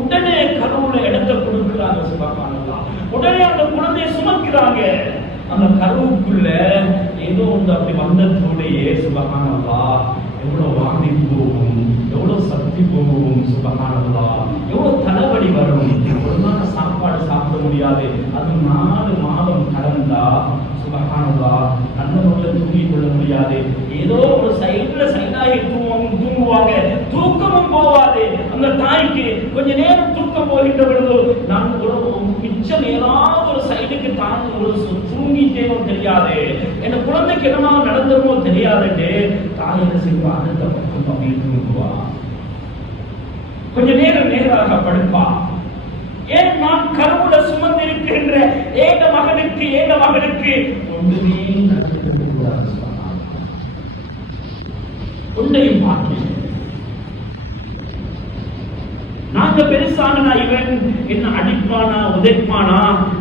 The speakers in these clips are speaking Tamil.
உடனே கருவுல இடத்தை கொடுக்கிறாங்க. சுபஹானல்லாஹ். உடனே அந்த குழந்தையை சுமக்கிறாங்க. அந்த கருவுக்குள்ள ஏதோ ஒன்று அப்படி வந்ததோடையே சுபஹானல்லாஹ் எவ்வளவு வாந்தி போகும், எவ்வளவு சக்தி போகும், சுபஹானல்லாஹ் எவ்வளவு தலைவலி வரும். ஒரு நாள் சாப்பாடு சாப்பிட முடியாது. அது 4 மாதம் கடந்தா சுபஹானல்லாஹ் நல்ல முறையில் தூங்கிக் கொள்ள முடியாது. ஏதோ ஒரு சைடாகி தூங்குவாங்க, தூக்கமும் போவாது. அந்த தாய்க்கு கொஞ்ச நேரம் தூக்கம் போகின்ற பொழுது நான் மிச்சம் ஏதாவது ஒரு சைடுக்கு தான் தூங்கிட்டேனோ தெரியாது, என் குழந்தைக்கு என்னமா நடந்துருமோ தெரியாதுட்டு தாய் என்ன செய்வா, அடுத்த பக்கம் அப்படி தூங்குவா. கொஞ்ச நேராக படுப்பா. ஏன் நான் கருவுல சுமந்திருக்கின்ற ஏக மகனுக்கு ஒன்றுமே நடந்துவிடக்கூடாது. ஒன்றையும் பார்க்க நாங்க பெருசானா இவன் என்ன அடிப்பானா, உதைப்பானா,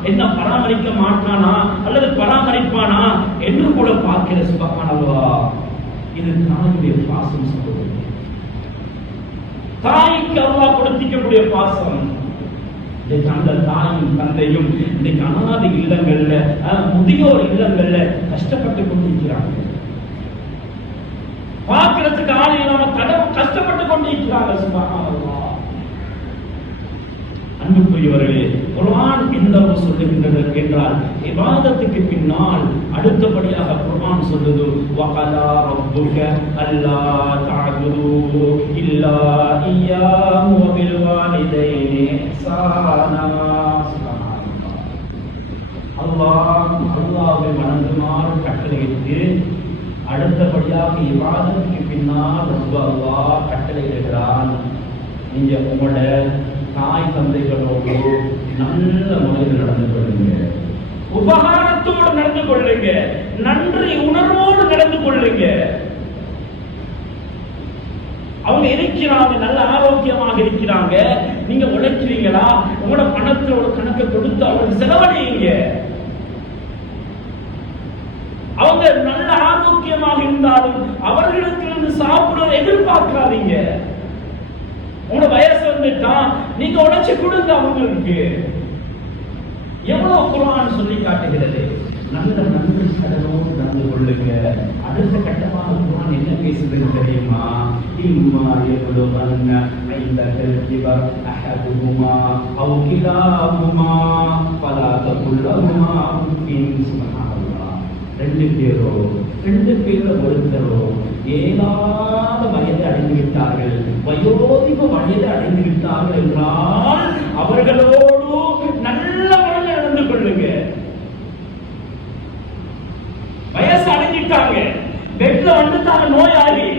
என்ன பராமரிக்க மாட்டானா அல்லது பராமரிப்பானா என்று கூட பார்க்கிற சுபஹானல்லாஹ். இது தாயுடைய பாசம். சொல்லுவது தாய்க்கு அல்லாஹ் கொடுத்திக்கக்கூடிய பாசம். அந்த தாயும் தந்தையும் இன்றைக்கு அனாதை இல்லங்கள்ல, முதியோர் இல்லங்கள்ல கஷ்டப்பட்டு கொண்டிருக்கிறாங்க. பார்க்கிறதுக்கு ஆள் இல்லாம கஷ்டப்பட்டு கொண்டிருக்கிறாங்க. சுபஹானல்லாஹ். அன்புக்குரியவர்களே, குர்ஆன் எந்த சொல்லுகின்றது என்றால் இபாதத்துக்கு பின்னால் அடுத்தபடியாக குர்ஆன் சொல்லுது வகலா ரப்புக அல்லா தஅபுது இல்லா இய்யாஹு வபில் வாலிதைனி இஹ்சானா. அல்லாஹ்வை வணங்குமாறு கட்டளையிட்டு அடுத்தபடியாக இபாதத்துக்கு பின்னால் ரப்பு அல்லாஹ் கட்டளையிடுகிறான், நீங்க உங்களோட தாய் தந்தைகளோடு நல்ல முறையில் நடந்து கொள்ளுங்க, உபகாரத்தோடு நடந்து கொள்ளுங்க, நன்றி உணர்வோடு நடந்து கொள்ளுங்க. அவங்க இருக்கிறாங்க, நல்ல ஆரோக்கியமாக இருக்கிறாங்க, நீங்க உழைக்கிறீங்களா, உங்களோட பணத்துல ஒரு கணக்கை கொடுத்து அவங்களுக்கு செலவழியுங்க. அவங்க நல்ல ஆரோக்கியமாக இருந்தாலும் அவர்களிடத்திலிருந்து சாப்பிட எதிர்பார்க்காதீங்க. உங்க வயசு வந்துட்டா நீங்க உடைச்சு கொடுங்க அவங்களுக்கு. எவ்வளவு குர்ஆன் சொல்லி காட்டுகிறது, நல்ல நன்றி கடனோடு நடந்து கொள்ளுங்க. அடுத்த கட்டமாக குர்ஆன் என்ன பேசுகிறது தெரியுமா? இம்மா யபலுகன்ன ஐந்தகல் கிபர் அஹதுஹுமா அவ் கிலாஹுமா ஃபலா தகுல் லஹுமா உஃபின். சுப்ஹானல்லாஹ். ரெண்டு பேரோ ஒருத்தரோ ஏதாவது வயது அடைந்து விட்டார்கள், வயோதிப வயது அடைந்து விட்டார்கள் என்றால் அவர்களோடு நல்ல முறையில் நடந்து கொள்ளுங்க. வயசு அடைஞ்சிட்டாங்க, பெட்ல வந்துட்டாங்க, நோயாளி,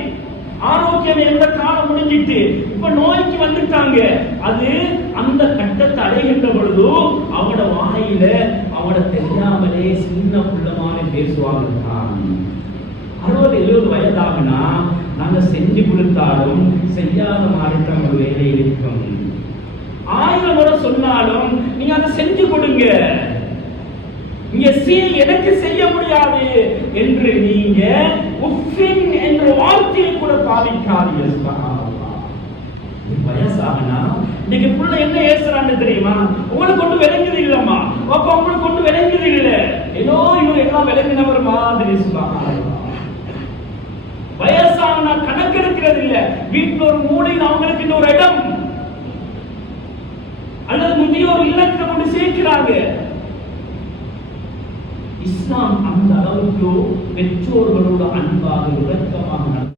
ஆரோக்கியம் எந்த காலம் முடிஞ்சிட்டு இப்ப நோய்க்கு வந்துட்டாங்க. அது அந்த கட்டத்தை அடைகின்ற பொழுது அவங்களோட வாயில அவங்கள தெரியாமலே சின்ன புள்ளமான பேசுவாங்க. 60-70 வயதாகுனா நாங்க செஞ்சு கொடுத்தாலும் செய்யாத மாதிரி ஒரு வேலை இருக்கும். 1000 முறை சொன்னாலும் நீங்க அதை செஞ்சு கொடுங்க. எனக்கு செய்ய முடியாது என்று நீங்க உஃபின் என்ற வார்த்தையை கூட பாவிக்காதீங்க. சுப்ஹானல்லாஹ். வயசாகனா இன்னைக்கு புள்ள என்ன ஏசுறான்னு தெரியுமா? உங்களுக்கு கொண்டு விளங்குது இல்லம்மா, அப்ப உங்களுக்கு கொண்டு விளங்குது இல்ல, ஏதோ இவர் எல்லாம் விளங்கினவர் மாதிரி. சுப்ஹானல்லாஹ். வயசான கணக்கெடுக்கிறது இல்ல, வீட்டில் ஒரு மூலையில் அவங்களுக்கு ஒரு இடம் அல்லது முதியோர் இல்லத்துல கொண்டு சேர்க்கிறாங்க. இஸ்லாம் அந்த அளவுக்கு பெற்றோர்களோடு அன்பாக இரக்கமாக